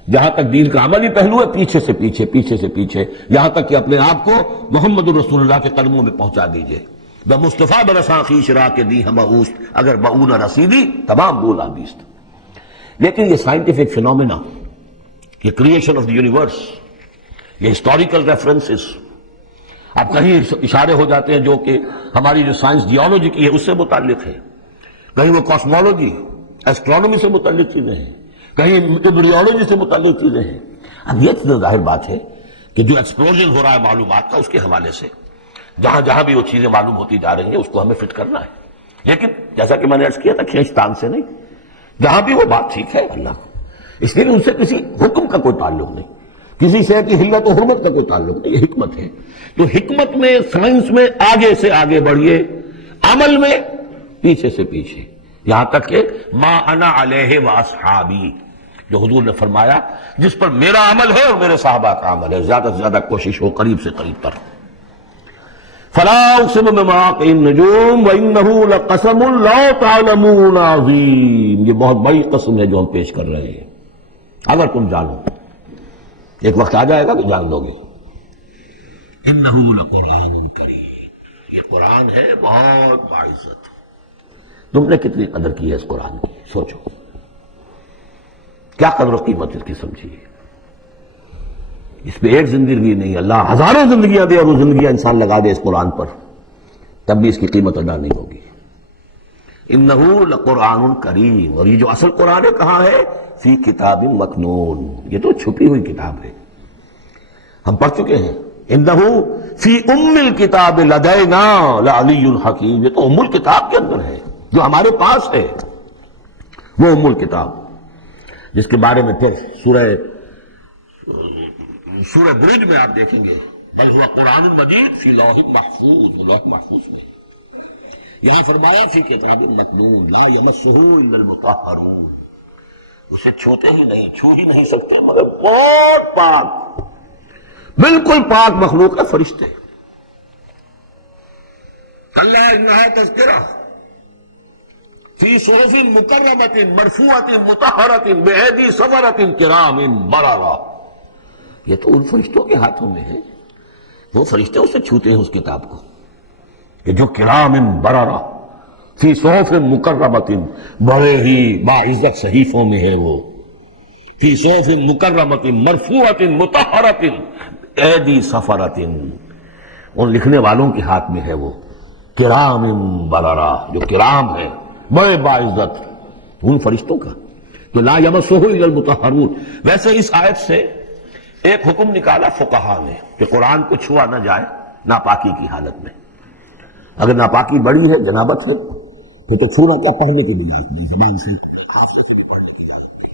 جہاں تک دین کا عملی پہلو ہے، پیچھے سے پیچھے، پیچھے سے پیچھے، یہاں تک کہ اپنے آپ کو محمد الرسول اللہ کے قدموں میں پہنچا دیجئے. بے مصطفیٰ برساں خویش را کے دی ہم اوست، اگر بہو نہ رسیدی تمام بولا بیست. لیکن یہ سائنٹیفک فینومینا، یہ کریشن آف دی یونیورس، یہ ہسٹوریکل ریفرنسز، اب کہیں اشارے ہو جاتے ہیں جو کہ ہماری جو سائنس جیولوجی کی ہے اس سے متعلق ہے، کہیں وہ کاسمولوجی ایسٹرونومی سے متعلق چیزیں ہیں، کہیں ایمبریولوجی سے متعلق چیزیں ہیں. اب یہ چیز ظاہر بات ہے کہ جو ایکسپلوژن ہو رہا ہے معلومات کا، اس کے حوالے سے جہاں جہاں بھی وہ چیزیں معلوم ہوتی جا رہی ہیں اس کو ہمیں فٹ کرنا ہے. لیکن جیسا کہ میں نے عرض کیا تھا، کھینچتان سے نہیں، جہاں بھی وہ بات ٹھیک ہے اللہ کو، اس لیے ان سے کسی حکم کا کوئی تعلق نہیں، کسی شے کی حلت و حرمت کا کوئی تعلق نہیں، یہ حکمت ہے. تو حکمت میں، سائنس میں آگے سے آگے بڑھیے، عمل میں پیچھے سے پیچھے، یہاں تک کہ ما انا علیہ واصحابی، جو حضور نے فرمایا جس پر میرا عمل ہے اور میرے صحابہ کا عمل ہے، زیادہ سے زیادہ کوشش ہو قریب سے قریب تر. فلا اقسم بمواقع النجوم وانہ لقسم لو تعلمون عظیم. یہ بہت بڑی قسم ہے جو ہم پیش کر رہے ہیں، اگر تم جانو. ایک وقت آ جائے گا کہ جان لو گے. انہ لقرآن کریم، یہ قرآن ہے بہت باعزت. تم نے کتنی قدر کی ہے اس قرآن کی، سوچو کیا قدر و قیمت اس کی سمجھی ہے. اس پہ ایک زندگی نہیں، اللہ ہزاروں زندگیاں دے اور وہ زندگیاں انسان لگا دے اس قرآن پر، تب بھی اس کی قیمت ادا نہیں ہوگی۔ انہ لقرآن کریم، اور یہ جو اصل قرآن ہے کہاں ہے؟ فی کتاب مکنون، یہ تو چھپی ہوئی کتاب ہے، ہم پڑھ چکے ہیں۔ انہ فی ام الکتاب لدینا لعلی الحکیم، یہ تو ام الکتاب کے اندر ہے جو ہمارے پاس ہے، وہ ام الکتاب جس کے بارے میں پھر سورہ برج میں آپ دیکھیں گے، بل ہوا قرآن مجید فی لوح محفوظ، لوح محفوظ میں یہاں فرمایا فی کتاب مکنون لا یمسہ الا المطہرون، اسے چھوتے ہی نہیں، چھو ہی نہیں سکتے مگر بہت پاک، بالکل پاک مخلوق ہے، فرشتے۔ کلا انہا تذکرہ فی صحف مکرمۃ مرفوعۃ مطہرۃ بایدی سفرۃ کرام بررہ، یہ تو ان فرشتوں کے ہاتھوں میں ہے، وہ فرشتے اسے چھوتے ہیں اس کتاب کو، کہ جو کرام بررہ فی صحف مکرمۃ، بڑے ہی باعزت صحیفوں میں ہے وہ، فی صحف مکرمۃ مرفوعۃ مطہرۃ ایدی سفرۃ، ان لکھنے والوں کے ہاتھ میں ہے وہ، کرام بررہ، جو کرام ہے بڑے باعزت، ان فرشتوں کا، تو لا یمسہ الا المطہرون۔ ویسے اس آیت سے ایک حکم نکالا فقہا نے کہ قرآن کو چھوا نہ جائے ناپاکی کی حالت میں، اگر ناپاکی بڑی ہے، جنابت ہے، پھر تو چھونا کیا، پڑھنے کی نجاست نہیں، زبان سے حافظ سے بھی پڑھنے کی اجازت نہیں،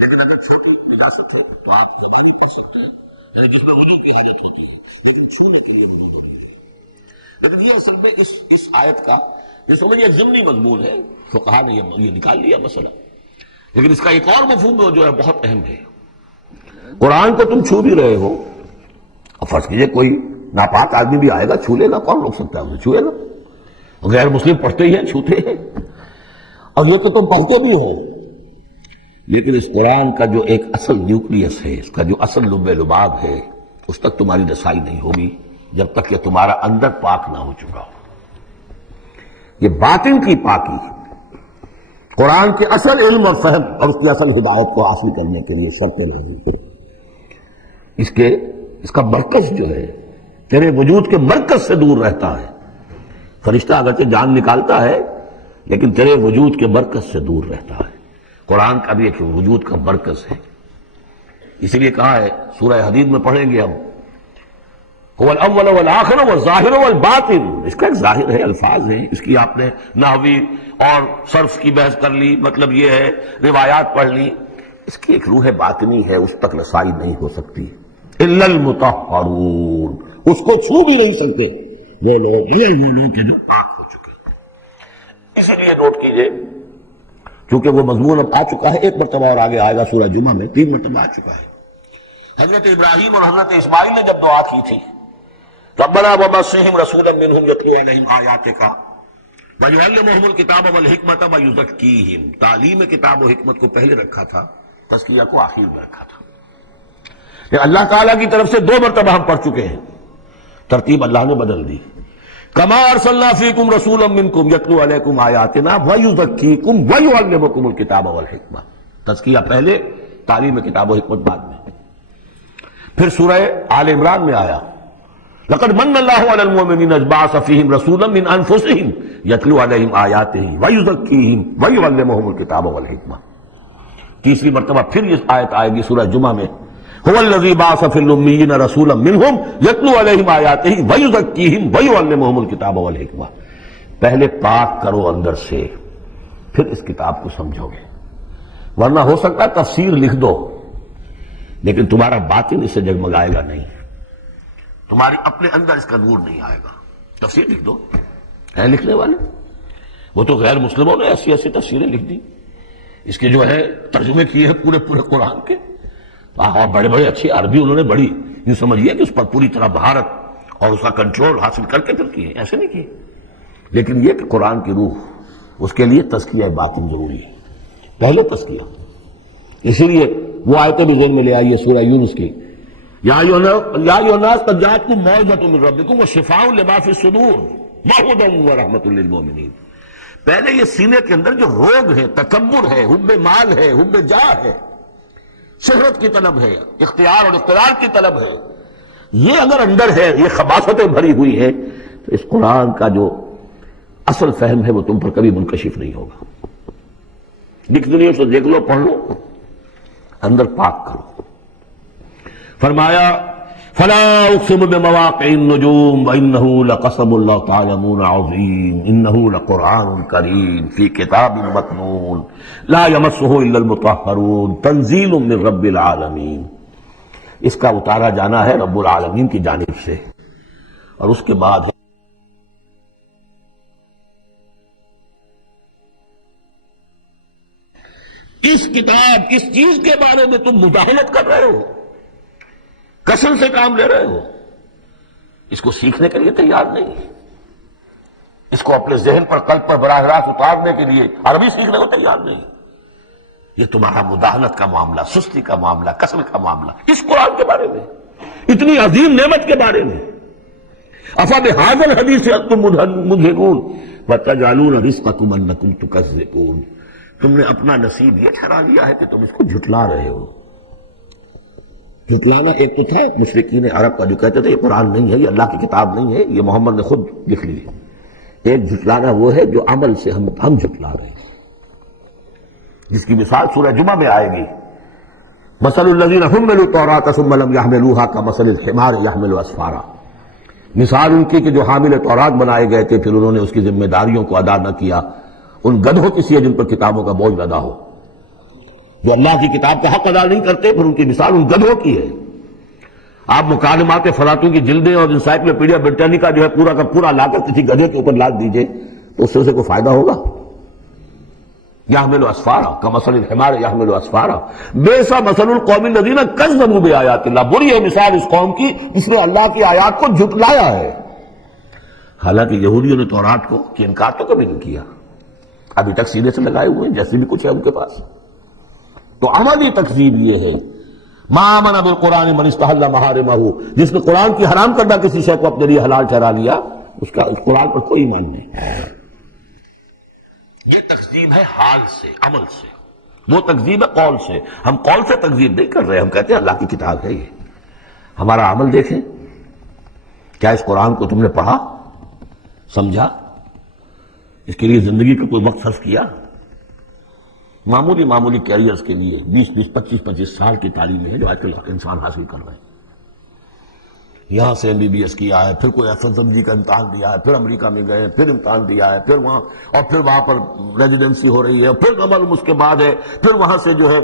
لیکن اگر چھوٹی نجاست ہے تو آپ ناپاکی پڑھ سکتے ہیں، یعنی جس میں وضو کی حاجت ہوتی ہے، لیکن چھونے کے لیے وضو نہیں ہے۔ لیکن یہ اصل میں اس آیت کا یہ سمجھے ایک ضمنی مضمون ہے، فقہا نے یہ نکال لیا مسئلہ، لیکن اس کا ایک اور مفہوم جو ہے بہت اہم ہے۔ قرآن کو تم چھو بھی رہے ہو، اور فرض کیجئے کوئی ناپاک آدمی بھی آئے گا چھو لے گا، کون روک سکتا ہے اسے، چھوئے گا، غیر مسلم پڑھتے ہی ہیں، چھوتے ہیں، اور یہ تو تم پڑھتے بھی ہو، لیکن اس قرآن کا جو ایک اصل نیوکلیس ہے، اس کا جو اصل لب لباب ہے، اس تک تمہاری رسائی نہیں ہوگی جب تک کہ تمہارا اندر پاک نہ ہو چکا ہو۔ یہ باطن کی پاکی قرآن کے اصل علم اور فہم اور اس کی اصل ہدایت کو حاصل کرنے کے لیے شرط لازم ہے۔ اس کا مرکز جو ہے تیرے وجود کے مرکز سے دور رہتا ہے، فرشتہ اگرچہ جان نکالتا ہے لیکن تیرے وجود کے مرکز سے دور رہتا ہے۔ قرآن کا بھی ایک وجود کا مرکز ہے، اسی لیے کہا ہے سورہ حدید میں پڑھیں گے ہم، هو الاول والآخر والظاہر والباطن، اس کا ایک ظاہر ہے، الفاظ ہیں، اس کی آپ نے نحوی اور صرف کی بحث کر لی، مطلب یہ ہے روایات پڑھ لی، اس کی ایک روح باطنی ہے، اس تک رسائی نہیں ہو سکتی، الا المطہرون، اس کو چھو بھی نہیں سکتے وہ لوگ کہ جو پاک ہو چکے ہیں۔ اسی لیے نوٹ کیجئے، چونکہ وہ مضمون اب آ چکا ہے، ایک مرتبہ اور آگے آئے گا سورہ جمعہ میں، 3 مرتبہ آ چکا ہے۔ حضرت ابراہیم اور حضرت اسماعیل نے جب دعا کی تھی، ربنا وبعث رسولا منہم یتلو علیہم آیاتک ویعلمہم الکتاب والحکمۃ ویزکیہم، تعلیم کتاب و حکمت کو پہلے رکھا تھا، تزکیہ کو آخر میں رکھا تھا۔ کہ اللہ تعالیٰ کی طرف سے 2 مرتبہ ہم پڑھ چکے ہیں، ترتیب اللہ نے بدل دی، کما ارسلنا فیکم رسولا منکم یتلو علیکم آیاتنا ویزکیکم ویعلمکم الکتاب والحکمہ، تزکیہ پہلے، تعلیم کتاب و حکمت بعد میں۔ پھر سورہ آل عمران میں آیا لقد من اللہ علی المؤمنین اذ بعث فیہم رسولا من انفسہم یتلو علیہم آیاتہ ویزکیہم ویعلمہم الکتاب والحکمہ۔ تیسری مرتبہ پھر یہ آیت آئے گی سورہ جمعہ میں، هو الذی بعث فی الامیین رسولا منہم یتلو علیہم آیاتہ ویزکیہم ویعلمہم الکتاب والحکمہ۔ پہلے پاک کرو اندر سے، پھر اس کتاب کو سمجھو گے، ورنہ ہو سکتا ہے تفسیر لکھ دو لیکن تمہارا باطن اس سے جگمگائے گا نہیں، تمہاری اپنے اندر اس کا نور نہیں آئے گا۔ تفسیر لکھ دو، ہیں لکھنے والے، وہ تو غیر مسلموں نے ایسی ایسی تفسیریں لکھ دی، اس کے جو ہے ترجمے کیے ہیں پورے قرآن کے، اور بڑے بڑے اچھی عربی انہوں نے بڑی، یوں سمجھیے کہ اس پر پوری طرح بہارت اور اس کا کنٹرول حاصل کر کے پھر کیے، ایسے نہیں کیے۔ لیکن یہ کہ قرآن کی روح، اس کے لیے تزکیہ باطن ضروری ہے، پہلے تزکیہ۔ اسی لیے وہ آیتیں بھی ذہن میں لے آئیے سورہ یونس کی، یا ایھا الناس قد جاءتکم موعظۃ من ربکم وشفاء لما فی الصدور وہدی ورحمۃ للمؤمنین۔ پہلے یہ سینے کے اندر جو روگ ہے، تکبر ہے، حب مال ہے، حب جاہ ہے، شہرت کی طلب ہے، اختیار اور اقتدار کی طلب ہے، یہ اگر اندر ہے، یہ خباثتیں بھری ہوئی ہے، تو اس قرآن کا جو اصل فہم ہے وہ تم پر کبھی منکشف نہیں ہوگا۔ ڈکشنری سے دیکھ لو، پڑھ لو، اندر پاک کرو۔ فرمایا فلا اقسم بمواقع النجوم وانه لقسم اللہ تعلمون عظیم انه لقرآن کریم فی کتاب مکنون لا یمسہ الا المطہرون تنزیل من رب العالمین۔ اس کا اتارا جانا ہے رب العالمین کی جانب سے، اور اس کے بعد ہے اس کتاب، اس چیز کے بارے میں تم مداہنت کر رہے ہو، قسم سے کام لے رہے ہو، اس کو سیکھنے کے لیے تیار نہیں، اس کو اپنے ذہن پر، قلب پر براہ راست اتارنے کے لیے عربی سیکھنے کو تیار نہیں، یہ تمہارا مداہنت کا معاملہ، سستی کا معاملہ، کسل کا معاملہ، اس قرآن کے بارے میں، اتنی عظیم نعمت کے بارے میں۔ افبہذا الحدیث انتم مدہنون وتجعلون رزقکم انکم تکذبون۔ تم نے اپنا نصیب یہ ٹھہرا لیا ہے کہ تم اس کو جھٹلا رہے ہو۔ جھٹلانا ایک تو تھا مشرکین عرب کا جو کہتے تھے یہ قرآن نہیں ہے، یہ اللہ کی کتاب نہیں ہے، یہ محمد نے خود لکھ لی ہے۔ ایک جھٹلانا وہ ہے جو عمل سے ہم جھٹلا رہے ہیں، جس کی مثال سورہ جمعہ میں آئے گی۔ مثل الذین حملوا التوراۃ ثم لم يحملوها كمثل الحمار يحمل اسفارا۔ مثال ان کی کہ جو حامل تورات بنائے گئے تھے، پھر انہوں نے اس کی ذمہ داریوں کو ادا نہ کیا، ان گدھوں کی سی ہے جن پر کتابوں کا بوجھ لدا ہو، جو اللہ کی کتاب کا حق ادا نہیں کرتے، پھر ان کی مثال ان گدھوں کی ہے۔ آپ مکالمات فلاطوں کی جلدیں اور انسائکلوپیڈیا برٹانیکا جو ہے پورا کا پورا لا کر کسی گدھے کے اوپر لاد دیجئے تو اس سے اسے کوئی فائدہ ہوگا؟ یحمل اسفارا کمثل الحمار یحمل اسفارا بئس مثل القوم الذین کذبوا بآیات اللہ۔ بری ہے مثال اس قوم کی جس نے اللہ کی آیات کو جھٹلایا ہے۔ حالانکہ یہودیوں نے تورات کو کہ انکار تو کبھی نہیں کیا، ابھی تک سینے سے لگائے ہوئے ہیں جیسے بھی کچھ ہے ان کے پاس۔ تو عملی تکذیب یہ ہے، ما آمن بالقرآن من استحل محارمہ، جس نے قرآن کی حرام کردہ کسی شے کو اپنے لیے حلال ٹھہرا لیا، اس کا اس قرآن پر کوئی ایمان نہیں۔ یہ تکذیب ہے حال سے، عمل سے، وہ تکذیب ہے قول سے۔ ہم قول سے تکذیب نہیں کر رہے، ہم کہتے ہیں اللہ کی کتاب ہے یہ۔ ہمارا عمل دیکھیں، کیا اس قرآن کو تم نے پڑھا، سمجھا، اس کے لیے زندگی کا کوئی وقت صرف کیا؟ معمولی کیریئرز کے لیے 20-25 سال کی تعلیم ہے جو آج کل انسان حاصل کر رہے ہیں۔ یہاں سے MBBS کیا ہے، پھر کوئی FSMG کا امتحان دیا ہے، پھر امریکہ میں گئے، پھر امتحان دیا ہے، پھر وہاں، اور پھر وہاں پر ریزیڈنسی ہو رہی ہے، پھر نہ معلوم اس کے بعد ہے، پھر وہاں سے جو ہے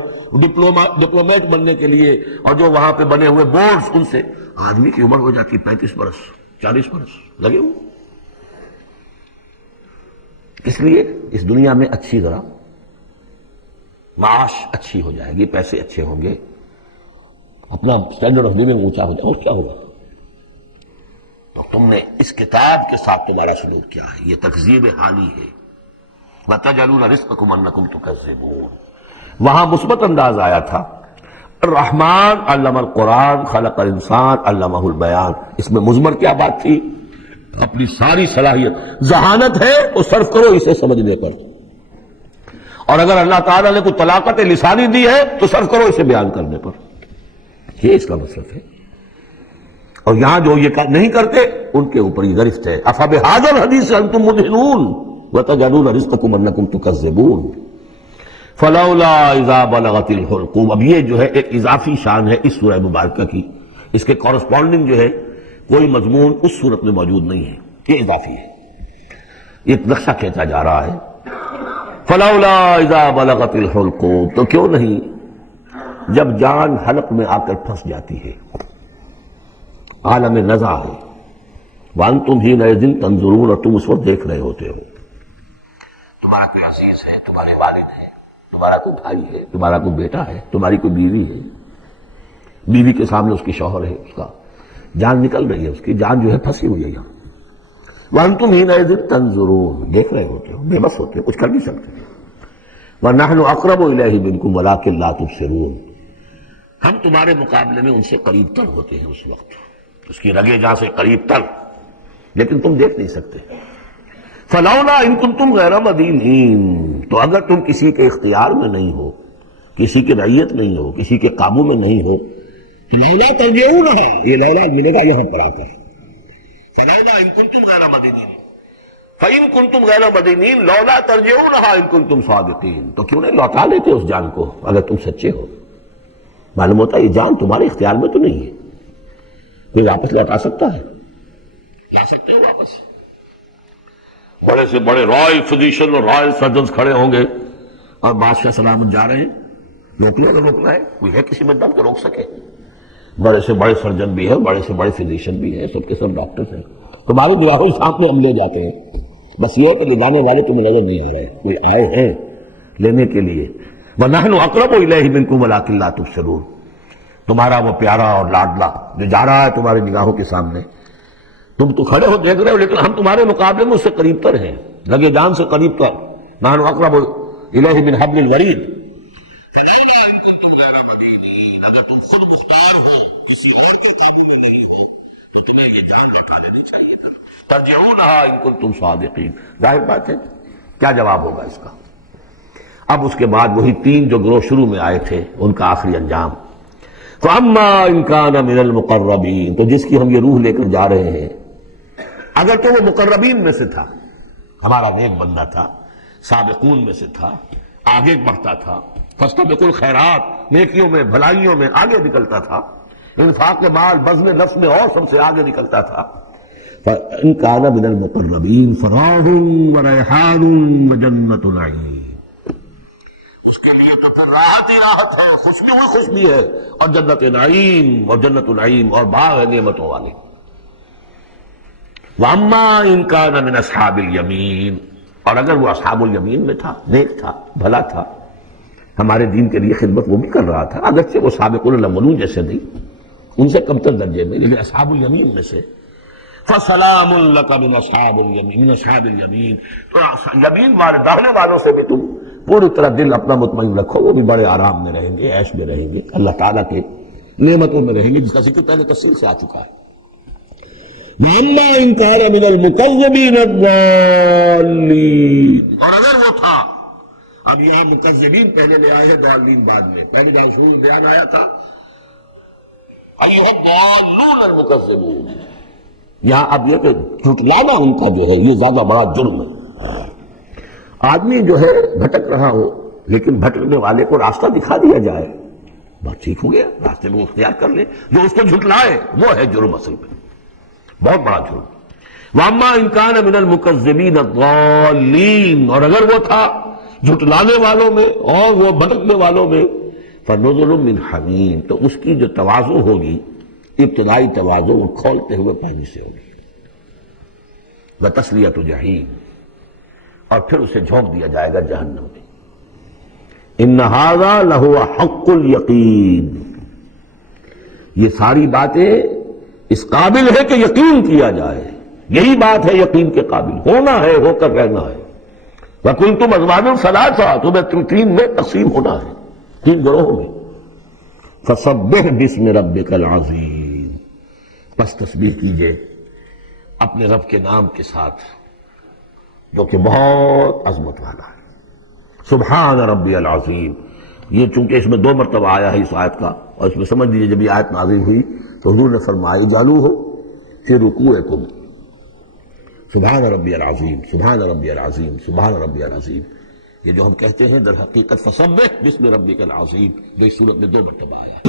ڈپلومیٹ بننے کے لیے، اور جو وہاں پہ بنے ہوئے بورڈز، ان سے آدمی کی عمر ہو جاتی 35 برس، 40 برس لگے ہوئے۔ اس لیے اس دنیا میں اچھی ذرا معاش اچھی ہو جائے گی، پیسے اچھے ہوں گے، اپنا سٹینڈرڈ آف لیونگ اونچا ہو جائے، اور کیا ہوگا؟ تو تم نے اس کتاب کے ساتھ تمہارا سلوک کیا ہے، یہ تکذیب حالی ہے۔ وَتَجْعَلُونَ رِزْقَكُمْ أَنَّكُمْ تُكَذِّبُونَ۔ وہاں مثبت انداز آیا تھا، الرحمن علم القرآن خلق الانسان علمہ البیان۔ اس میں مضمر کیا بات تھی؟ اپنی ساری صلاحیت، ذہانت ہے تو صرف کرو اسے سمجھنے پر، اور اگر اللہ تعالیٰ نے کوئی طلاقت لسانی دی ہے تو صرف کرو اسے بیان کرنے پر، یہ اس کا مصرف ہے۔ اور یہاں جو یہ نہیں کرتے ان کے اوپر یہ گرفت ہے۔ افبہذا الحدیث انتم مدہنون وتجعلون رزقکم انکم تکذبون فلولا اذا بلغت الحلقوم۔ اب یہ جو ہے ایک اضافی شان ہے اس سورہ مبارکہ کی، اس کے کورسپونڈنگ جو ہے کوئی مضمون اس صورت میں موجود نہیں ہے، یہ اضافی ہے، ایک نقشہ کھینچا جا رہا ہے۔ فلولا اذا بلغت الحلقوم، تو کیوں نہیں جب جان حلق میں آ کر پھنس جاتی ہے، عالم نزع ہے، وانتم حینئذ تنظرون، اور تم اس وقت دیکھ رہے ہوتے ہو، تمہارا کوئی عزیز ہے، تمہارے والد ہے، تمہارا کوئی بھائی ہے، تمہارا کوئی بیٹا ہے، تمہاری کوئی بیوی ہے، بیوی کے سامنے اس کی شوہر ہے، اس کا جان نکل رہی ہے، اس کی جان جو ہے پھنسی ہوئی ہے یہاں، وانتم حینئذ تنظرون، دیکھ رہے ہوتے ہو، بے بس ہوتے ہو، کچھ کر نہیں سکتے۔ وَنَحْنُ أَقْرَبُ إِلَيْهِ مِنْكُمْ وَلَٰكِن لَا تُبْصِرُونَ، ہم تمہارے مقابلے میں ان سے قریب تر ہوتے ہیں اس وقت، اس کی رگے جہاں سے قریب تر، لیکن تم دیکھ نہیں سکتے۔ فَلَوْلَا إِن كُنتُمْ غَيْرَ مَدِينِينَ، تو اگر تم کسی کے اختیار میں نہیں ہو، کسی کی رعیت نہیں ہو، کسی کے قابو میں نہیں ہو، تو لولا ترجعونہا، یہ لولا ملے گا یہاں پر آ کر، فلولا ان کنتم غیر مدینین، فإن کنتم غیر مدینین لولا ترجعونہا ان کنتم صادقین، تو کیوں نہیں لوٹا لیتے اس جان کو اگر تم سچے ہو؟ معلوم ہوتا ہے یہ جان تمہارے اختیار میں تو نہیں ہے، کوئی واپس لوٹا سکتا ہے؟ لا سکتے ہو واپس؟ بڑے سے بڑے رائل فزیشن اور رائل سرجنز کھڑے ہوں گے اور بادشاہ سلامت جا رہے ہیں، روک لو اگر روکنا ہے، کوئی ہے کسی میں دم کہ روک سکے؟ بڑے سے بڑے سرجن بھی ہے، بڑے سے بڑے فزیشین بھی ہے، سب کے سب ڈاکٹرز ہیں، تمہاری نگاہوں کے سامنے ہم لے جاتے ہیں، بس یہ ہے کہ لے جانے والے تمہیں نظر نہیں آ رہے، کوئی آئے ہیں لینے کے لیے، وَنَحْنُ أَقْرَبُ إِلَيْهِ مِنْكُمْ وَلَٰكِن لَا تُبْصِرُونَ، تمہارا وہ پیارا اور لاڈلا جو جا رہا ہے تمہاری نگاہوں کے سامنے، تم تو کھڑے ہو دیکھ رہے ہو، لیکن ہم تمہارے مقابلے میں اس سے قریب تر ہیں، لگے جان سے قریب تر، نحن اقرب الیہ من حبل الورید، فلولا ان کنتم غیر مدینین، اگر تم خود مختار ہو، کسی اور کے قابو میں نہیں ہو، تو تمہیں یہ جان لوٹا دینی چاہیے تھا، ترجعونہا ان کنتم صادقین۔ ظاہر بات ہے کیا جواب ہوگا اس کا؟ اب اس کے بعد وہی تین جو گروہ شروع میں آئے تھے ان کا آخری انجام، فَأَمَّا إِن كَانَ مِنَ الْمُقَرَّبِينَ، تو جس کی ہم یہ روح لے کر جا رہے ہیں، اگر تو وہ مقربین میں سے تھا، ہمارا نیک بندہ تھا، سابقون میں سے تھا، آگے بڑھتا تھا، فاستبقوا الخیرات، نیکیوں میں بھلائیوں میں آگے نکلتا تھا، انفاق مال بذل نفس میں اور سب سے آگے نکلتا تھا، فَإِن كَانَ مِنَ الْمُقَرَّبِينَ فَرَاحٌ وَرَيْحَانٌ وَجَنَّةُ نَعِيمٍ، اس کے لیے تو پھر راحت ہی راحت ہے، خوشبو ہی خوشبو ہے، اور جنت نعیم، اور جنت نعیم اور باغ ہے نعمتوں والی۔ وَأَمَّا إِن كَانَ مِنْ أَصْحَابِ الْيَمِينِ، اور اگر وہ اصحاب الیمین میں تھا، نیک تھا، بھلا تھا، ہمارے دین کے لیے خدمت وہ بھی کر رہا تھا، اگرچہ وہ سابقون الاولون جیسے نہیں، ان سے کمتر درجے میں، لیکن اصحاب الیمین میں سے، فَسَلَامٌ لَكَ مِنْ أَصْحَابِ الْيَمِينِ، مِنْ أَصْحَابِ الْيَمِينِ، تو یمین والے داہنے والوں سے بھی تم پوری طرح دل اپنا مطمئن رکھو، وہ بھی بڑے آرام میں رہیں گے، عیش میں رہیں گے، اللہ تعالیٰ کے نعمتوں میں رہیں گے، جس کا ذکر پہلے تفصیل سے آ چکا ہے۔ وَأَمَّا إِن كَانَ مِنَ الْمُكَذِّبِينَ الضَّالِّينَ، اور اگر وہ تھا، اب یہاں مکذبین پہلے لے آئے ہیں، ضالین بعد میں، پہلے جہاں شروع بیان آیا تھا أَيُّهَا الضَّالُّونَ الْمُكَذِّبُونَ، یہاں اب یہ کہ جھٹلانا ان کا جو ہے یہ زیادہ بڑا جرم ہے۔ آدمی جو ہے بھٹک رہا ہو لیکن بھٹکنے والے کو راستہ دکھا دیا جائے، بات ٹھیک ہو گیا، راستے میں اختیار کر لے، جو اس کو جھٹلائے وہ ہے جرم، اصل میں بہت بڑا جرم۔ وَأَمَّا إِن كَانَ مِنَ الْمُكَذِّبِينَ الضَّالِّينَ، اور اگر وہ تھا جھٹلانے والوں میں اور وہ بھٹکنے والوں میں، فَنُزُلٌ مِّنْ حَمِيمٍ، تو اس کی جو تواضع ہوگی، ابتدائی تواضع، وہ کھولتے ہوئے پانی سے ہوگی، وَتَصْلِيَةُ جَحِيمٍ، اور پھر اسے جھونک دیا جائے گا جہنم میں۔ إِنَّ هَذَا لَهُوَ حَقُّ الْيَقِينِ، یہ ساری باتیں اس قابل ہے کہ یقین کیا جائے، یہی بات ہے یقین کے قابل، ہونا ہے، ہو کر رہنا ہے۔ وَكُنْتُمْ أَزْوَاجًا ثَلَاثًا، تمہیں تین میں تقسیم ہونا ہے، تین گروہوں میں۔ فَسَبِّحْ بِاسْمِ رَبِّكَ الْعَظِيمِ، پس تسبیح کیجئے اپنے رب کے نام کے ساتھ جو کہ بہت عظمت والا ہے۔ سبحان ربی العظیم، یہ چونکہ اس میں دو مرتبہ آیا ہے اس آیت کا، اور اس میں سمجھ لیجیے جب یہ آیت نازل ہوئی تو حضور نے فرمایا اجعلوہ فی رکوعکم، سبحان ربی العظیم، سبحان ربی العظیم، سبحان ربی العظیم، یہ جو ہم کہتے ہیں در حقیقت فسبح باسم ربک العظیم، جو اس صورت میں دو مرتبہ آیا ہے۔